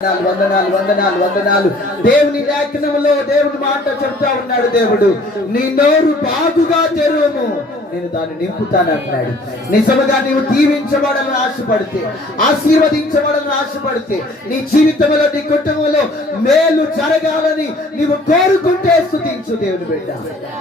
వందనాలు వందనాలు వందనాలు. దేవుని లేఖనములో దేవుని మాట చెప్తా ఉన్నాడు. దేవుడు నీ నోరు బాగుగా తెరువుము, నేను దాన్ని నింపుతాను అంటున్నాడు. నిజముగా నీవు దీవించబడాలని ఆశపడితే, ఆశీర్వదించబడాలని ఆశపడితే, నీ జీవితంలో నీ కుటుంబంలో మేలు జరగాలని నీవు కోరుకుంటే స్తుతించు దేవుని బిడ్డ.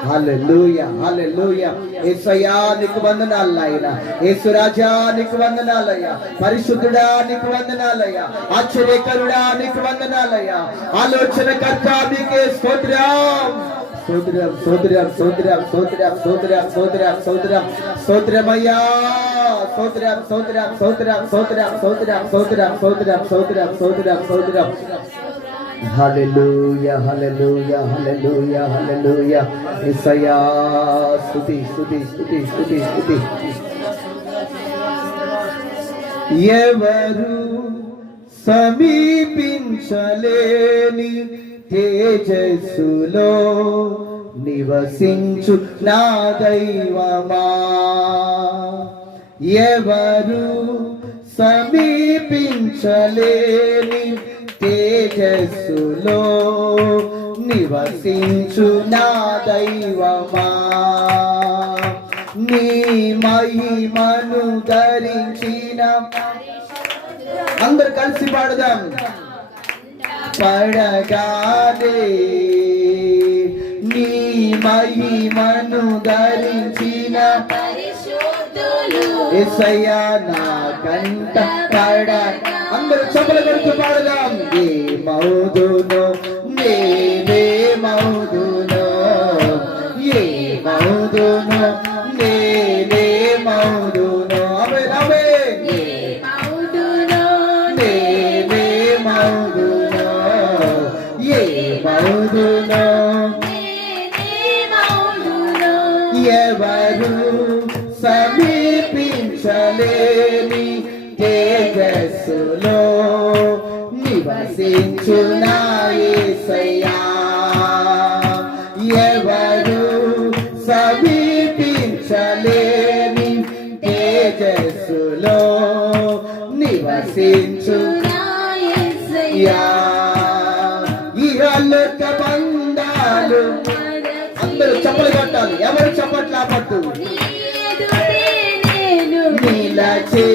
హల్లెలూయా హల్లెలూయా. యేసయ్యా నీకు వందనాలు నాయనా. యేసు రాజా నీకు వందనాలయ్యా. పరిశుద్ధుడా నీకు వందనాలయ్యా. ఆశ్చర్యకరుడా నీకు వందనాలయ్యా. ఆలోచనకర్త నీకే స్తోత్రం స్తోత్రం స్తోత్రం స్తోత్రం స్తోత్రం స్తోత్రం స్తోత్రం స్తోత్రం స్తోత్రమయ్యా. స్తోత్రం స్తోత్రం స్తోత్రం స్తోత్రం స్తోత్రం స్తోత్రం స్తోత్రం స్తోత్రం స్తోత్రం స్తోత్రం. హల్లెలూయా హల్లెలూయా హల్లెలూయా హల్లెలూయా. యేసయ్యా స్తుతి స్తుతి స్తుతి స్తుతి స్తుతి. ఎవరు సమీపించలేని తేజస్సులో నివసించు నా దైవమా, ఎవరు సమీపించలేని తేజస్సులో నివసించు నా దైవమా, నీ మహిమను ధరించిన అందరు కలిసి పాడదాం. పడగానే నీ మహిమను ధరించిన యేసయ్యా నా కంట పడ. అందరూ చప్పలు కొడుతూ పాడదాం. ఏ మౌదునో నేనే మౌదునో, ఏ మౌదునో నేనే మౌదునో. అవే అవే ఎవరు సమీపించలేని తేజస్సులో నివసించు నా యేసయ్యా, ఎవరు సమీపించలేని తేజస్సులో నివసించు నా యేసయ్యా. ఇహలోక బంధాలు అందరూ చప్పలు కొట్టాలి. ఎవరు చప్పట్లు ఆపట్టు. నిలచి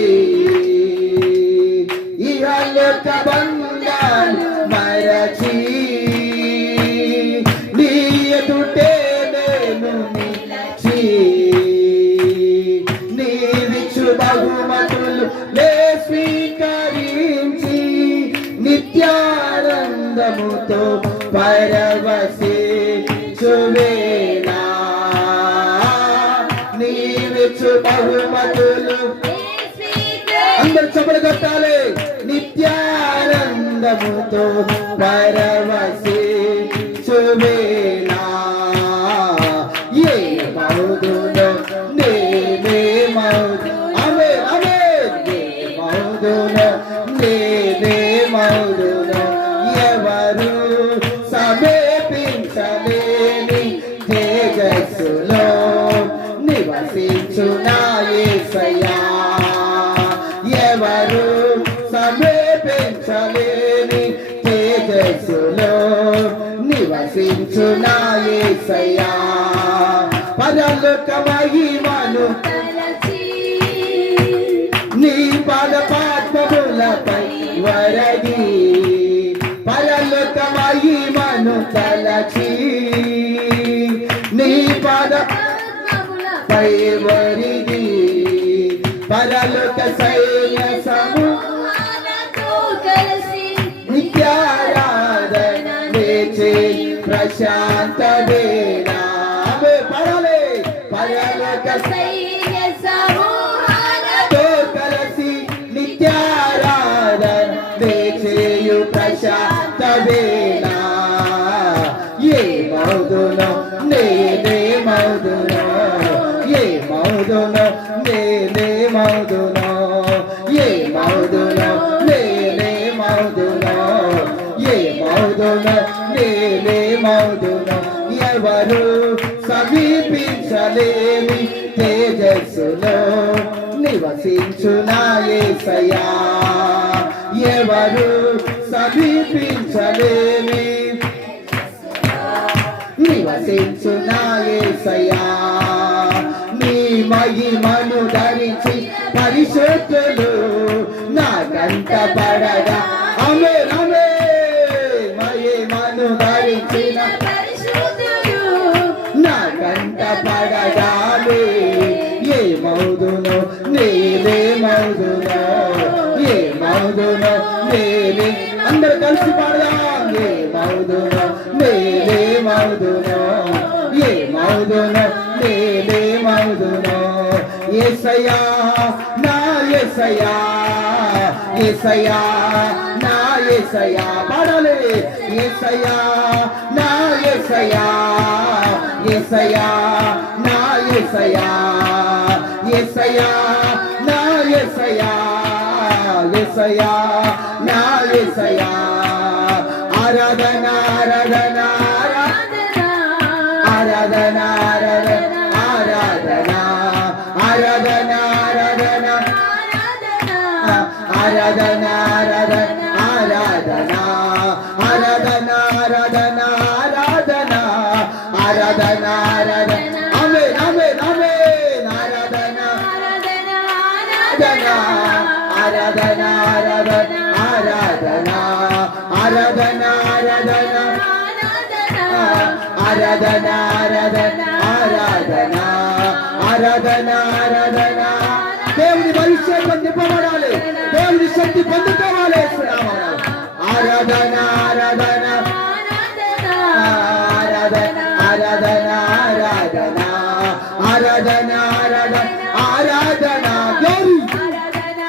ఇహలోక బంధాలు మరచి నీ ఎదుటే నేను నిలచి, నీవిచ్చు బహుమతులు లే స్వీకరించి నిత్యానందముతో పరవశించువేళ, నీవిచ్చు బహుమతులు అందరు చప్పలు కొట్టాలి. నిత్యానందముతో పరవశించువేళ, ఏ మౌదునో నేనే మౌదు. ఆమె ఆమె ఏ మౌదునో నేనే మౌదునో. ఎవరు సమీపించలేని తేజస్సులో నివసించు నా యేసయ్యా, ఎవరు సమీపించలేని తేజస్సులో నివసించు నా యేసయ్యా. పరలోక మహిమను నీ పాద పాద్మములపై వరగి, పరలోక మహిమను తలచి నీ పాద పై వరిగి, పరలోక సైన్య సమూహంతో కలిసి నిత్యారాధన చేసే ప్రశాంత వేళ. పడాలి. పరలోక సైన్య సమూహంతో కలిసి నిత్యారాధన చేయు ప్రశాంత వేళ, ఏ మౌదునో నేనే మౌదునో, ఏ మౌదునో నేనే మౌదునో, ఏ మౌదునో నేనే మౌదునో, ఏ మౌదునో నేనే మౌదునో. ఎవరు సమీపించలేని తేజస్సులో నివసించు నా యేసయ్యా, ఎవరు సమీపించలేని నివసించునా యేసయ్యా నీ మహిమను ధరించి పరిశుద్ధులు నా కంట పడగా ఆమేన్ ఆమేన్ మహిమను ధరించిన పరిశుద్ధులు నా కంట పడగానే ఏ మౌదునో నేనే మౌదునో ఏ మౌదునో నేనే అందరూ కలిసి పాడదాం ఏ మౌదునో నేనే మౌదునో ఏ మౌదునో నేనే మౌదునో యేసయ్యా నా యేసయ్యా యేసయ్యా నా యేసయ్యా పాడాలి యేసయ్యా నా యేసయ్యా యేసయ్యా నా యేసయ్యా యేసయ్యా నా యేసయ్యా యేసయ్యా నా యేసయ్యా ఆరాధన ఆరాధన ఆరాధన ఆరాధన ఆరాధన ఆరాధన ఆరాధన ఆరాధన ఆరాధన ఆరాధన ఆరాధన ఆరాధన ఆరాధన ఆమేన్ ఆమేన్ ఆమేన్ ఆరాధన ఆరాధన ఆరాధన ఆరాధన ఆరాధన ఆరాధన ఆరాధన ఆరాధన ఆరాధన ఆరాధన దేవుని భవిష్యత్తు నింపబడాలి దేవుని శక్తి పొందుకోవాలి ఆరాధన ఆరాధన ఆరాధన ఆరాధన ఆరాధన ఆరాధన ఆరాధన ఆరాధన గౌరీ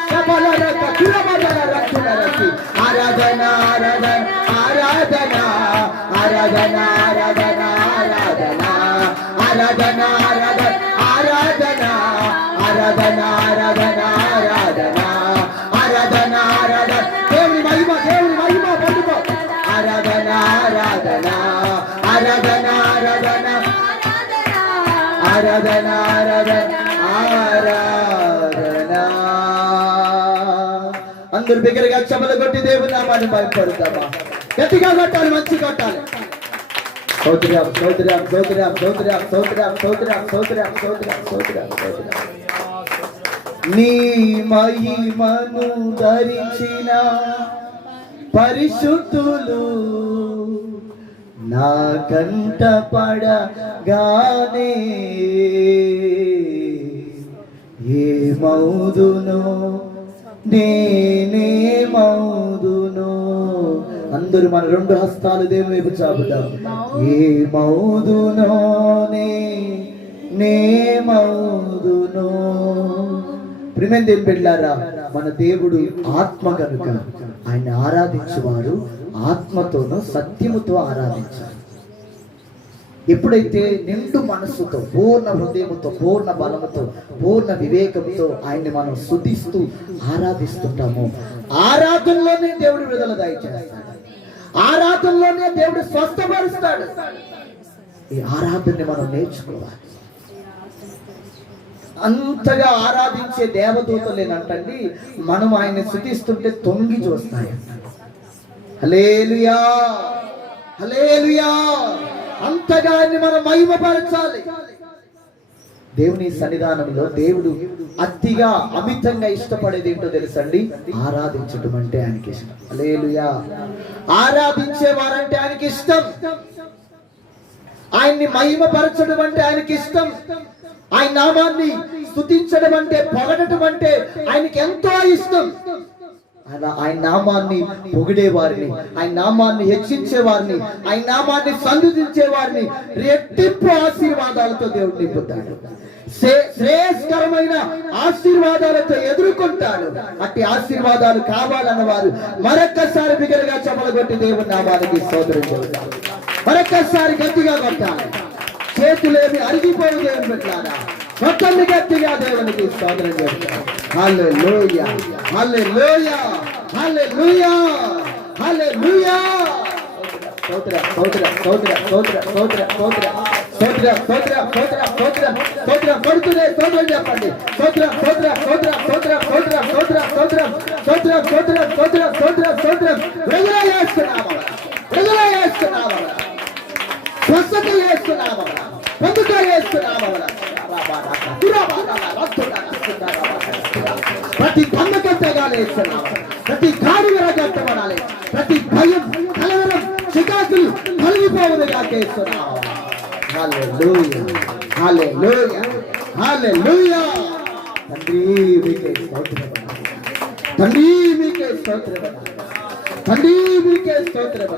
సబలరత కిరబలరతులరతి ఆరాధన ఆరాధన ఆరాధన ఆరాధన ఆరాధన ఆరాధన ఆరాధన ఆరాధన ఆరాధన ఆరాధన ఆరాధన ఆరాధన ఆరాధన దేవుని మహిమ పొందుకో ఆరాధన ఆరాధన ఆరాధన ఆరాధన ఆరాధన ఆరాధన ఆరాధన అందరూ బిగ్గరగా చెమలు కొట్టి దేవుని నామాన్ని భయపడతామా గట్టిగా కొట్టాలి మంచి కొట్టాలి స్తోత్రం స్తోత్రం స్తోత్రం స్తోత్రం స్తోత్రం స్తోత్రం స్తోత్రం స్తోత్రం స్తోత్రం స్తోత్రం నీ మహిమను ధరించిన పరిశుద్ధులు నా కంట పడగానే ఏ మౌదునో నేనే మౌదునో అందరూ మన రెండు హస్తాలు దేవుని వైపు చాపుదాం ఏ మౌదునో నే మౌదునో ప్రియమైన దేవుని బిడ్డలారా మన దేవుడు ఆత్మ కనుక ఆయన ఆరాధించేవారు ఆత్మతోనూ సత్యముతో ఆరాధించారు. ఎప్పుడైతే నిండు మనస్సుతో పూర్ణ హృదయముతో పూర్ణ బలముతో పూర్ణ వివేకంతో ఆయన్ని మనం స్తుతిస్తూ ఆరాధిస్తుంటామో ఆరాధనలోనే దేవుడు విడుదల దయచేస్తాడు, ఆరాధనలోనే దేవుడు స్వస్థపరుస్తాడు. ఈ ఆరాధనని మనం నేర్చుకోవాలి. అంతగా ఆరాధించే దేవదూతలేనంటండి మనం ఆయన్ని స్తుతిస్తుంటే తొంగి చూస్తాయి. హల్లెలూయా హల్లెలూయా. అంతగా ఆయన్ని మనం మహిమపరచాలి. దేవుని సన్నిధానంలో దేవుడు అతిగా అమితంగా ఇష్టపడేది ఏంటో తెలుసండి? ఆరాధించడం అంటే ఆయనకి ఇష్టం. హల్లెలూయా. ఆరాధించేవారంటే ఆయనకి ఇష్టం. ఆయన్ని మహిమపరచడం అంటే ఆయనకి ఇష్టం. ఆయన నామాన్ని స్తుతించడం అంటే పొగడటం అంటే ఆయనకి ఎంతో ఇష్టం. ఆయన నామాన్ని పొగిడే వారిని, ఆయన నామాన్ని హెచ్చించే వారిని, ఆయన నామాన్ని సంధించే వారిని రెట్టింపు ఆశీర్వాదాలతో దేవుడు నింపుతాడు. శ్రేయస్కరమైన ఆశీర్వాదాలతో ఎదుర్కొంటాడు. అట్టి ఆశీర్వాదాలు కావాలన్న వారు మరొక్కసారి బిగ్గరగా చమలగొట్టి దేవుని నామానికి స్తోత్రం చేస్తారు. మరొక్కసారి గట్టిగా కొట్టాలి. చేతులేమి అరిగిపోయి దేవుని పెట్టారా? మొత్తాన్ని గట్టిగా దేవునికి స్తోత్రం చేస్తారు. హల్లెలూయా హల్లెలూయా హల్లెలూయా హల్లెలూయా. స్తోత్రం స్తోత్రం స్తోత్రం స్తోత్రం స్తోత్రం స్తోత్రం స్తోత్రం స్తోత్రం స్తోత్రం స్తోత్రం స్తోత్రం కొడుతునే స్తోత్రం చెప్పండి. స్తోత్రం స్తోత్రం స్తోత్రం స్తోత్రం స్తోత్రం స్తోత్రం స్తోత్రం స్తోత్రం స్తోత్రం స్తోత్రం స్తోత్రం స్తోత్రం విడుదల చేస్తున్నాము, విడుదల చేస్తున్నాము, స్వస్థత చేస్తున్నాము, పొందుక చేస్తున్నాము. ప్రతి బంధకం తెగాలేస్తున్నాము, ప్రతి గాడి విరగట్టబడాలి, ప్రతి భయం కలవరం చికాకులు కలిగిపోవునుగా చేస్తున్నాము. హల్లెలూయా హల్లెలూయా హల్లెలూయా. తండ్రి మీకే స్తోత్రం, తండ్రి మీకే స్తోత్రం, తండ్రి మీకే స్తోత్రం.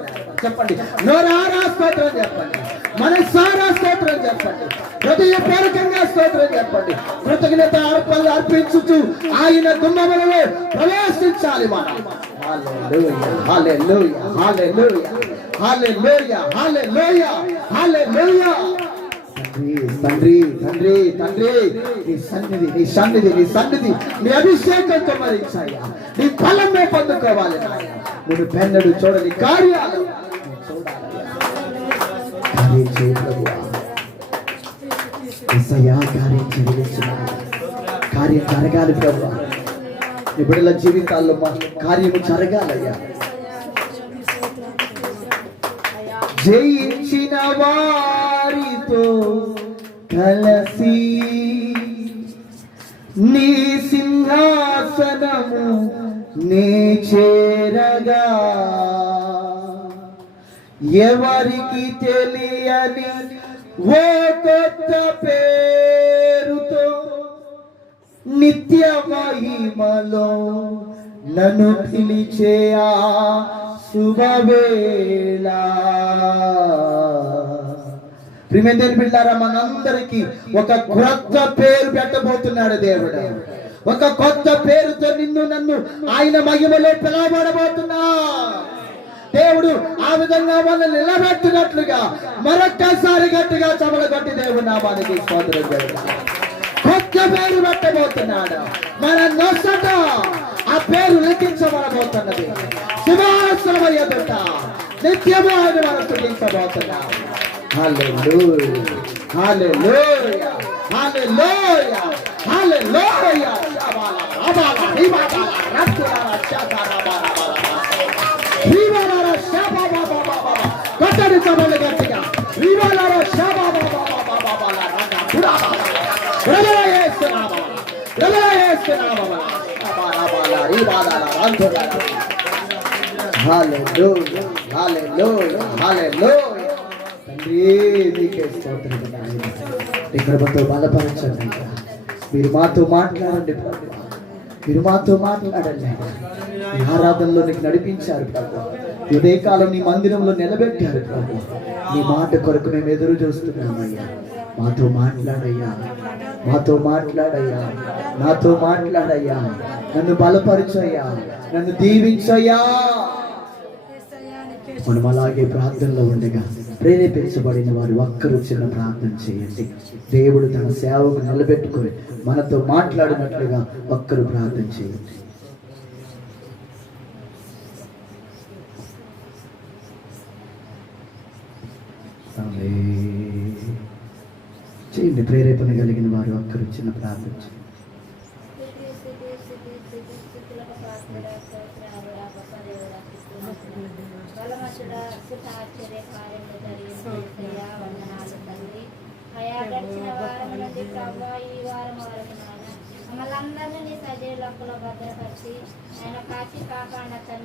చెప్పండి, నోరారా స్తోత్రం చెప్పండి, మనసారా స్తోత్రం చెప్పండి, హృదయపూర్వకంగా స్తోత్రం చెప్పండి. కృతజ్ఞత అర్పణలు అర్పించుతూ ఆయన గుమ్మములలో ప్రవేశించాలి మనం. హల్లెలూయా హల్లెలూయా హల్లెలూయా హల్లెలూయా హల్లెలూయా హల్లెలూయా. తండ్రి తండ్రి తండ్రి నీ సన్నిధి నీ సన్నిధి నీ సన్నిధి నీ అభిషేకంతో మరించాయా, నీ బలమే పొందుకోవాలి. నేను పెన్నడు చూడని కార్యాలు కార్యం జరగాలి ప్రభు. నీ బిడ్డల జీవితాల్లో కార్యము జరగాలయ్యా. జయించిన వారితో కలసి నీ సింహాసనము నీ చేరగా, ఎవరికి తెలియని ఓ కొత్త పేరుతో నిత్య మహిమలో నన్ను పిలిచే ఆ శుభవేళ. ప్రియమైన బిడ్డలారా, మనందరికీ ఒక క్రొత్త పేరు పెట్టబోతున్నాడు దేవుడు. ఒక కొత్త పేరుతో నిన్ను నన్ను ఆయన మహిమలో పిలవబడబోతున్నా. దేవుడు ఆ విధంగా మనల్ని నిలబెట్టినట్లుగా మరొక్కసారి గట్టిగా చమల కొట్టి దేవుడు నామానికి స్తోత్రం చేద్దాం. కొత్త పేరు పెట్టబోతున్నాడు మన నొసట. ఆ పేరు లిఖించబడబోతున్నది సింహాసనం ఎదుట నిత్యము ఆయన మనం స్తుతించబోతున్నాం. హల్లెలూయా హల్లెలూయా హల్లెలూయా హల్లెలూయా. కొట్టడి సభలు గట్టిగా హల్లెలూయా హల్లెలూయా హల్లెలూయా. తండ్రి నీకే స్తోత్రం. నీ కృపతో బలపరచండి. మీరు మాతో మాట్లాడండి ప్రభు, మీరు మాతో మాట్లాడండి. ఈ ఆరాధనలో నీకు నడిపించారు ప్రభు, ఉదయకాలం నీ మందిరంలో నిలబెట్టారు ప్రభు. నీ మాట కొరకు మేము ఎదురు చూస్తున్నామయ్యా. మాతో మాట్లాడయ్యా, మాతో మాట్లాడయ్యా, నాతో మాట్లాడయ్యా. నన్ను బలపరచయ్యా, నన్ను దీవించయ్యా. మనం అలాగే ప్రార్థనలో ఉండగా ప్రేరేపించబడిన వారు ఒక్కరు చిన్న ప్రార్థన చేయండి. దేవుడు తన సేవకు నిలబెట్టుకొని మనతో మాట్లాడినట్లుగా ఒక్కరు ప్రార్థన చేయండి. చేయండి. ప్రేరేపణ కలిగిన వారు ఒక్కరు చిన్న ప్రార్థన చేయండి. మమ్మల్ని అందరినీ నీ సజీవ లెక్కలో భద్రపరిచి ఆయన కాచి కాపాడిన తండ్రి